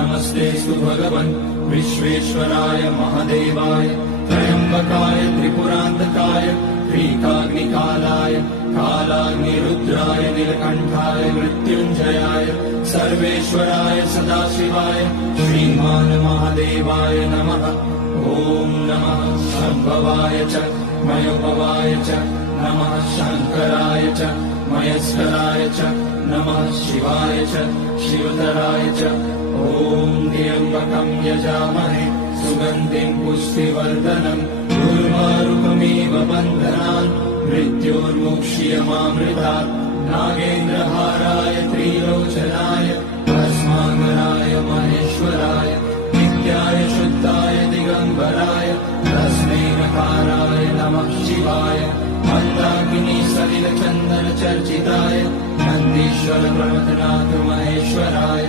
नमस्तेऽस्तु भगवन् विश्वेश्वराय महादेवाय त्र्यम्बकाय त्रिपुरान्तकाय त्रिकाग्निकालाय कालाग्निरुद्राय नीलकण्ठाय मृत्युञ्जयाय सर्वेश्वराय सदाशिवाय श्रीमान् महादेवाय नमः। ॐ नमः शम्भवाय च मयोभवाय च नमः शङ्कराय च मयस्कराय च नमः शिवाय च शिवतराय च। ॐ त्र्यम्बकं यजामहे सुगन्धिं पुष्टिवर्धनम् उर्वारुकमिव बन्धनान् मृत्योर्मुक्ष्यमामृतात्। नागेन्द्रहाराय त्रिलोचनाय भस्माङ्गराय महेश्वराय नित्याय शुद्धाय दिगम्बराय तस्मै नकाराय नमः शिवाय। मन्दाकिनी सलिलचन्दनचर्चिताय नन्दीश्वर प्रमथनाथ महेश्वराय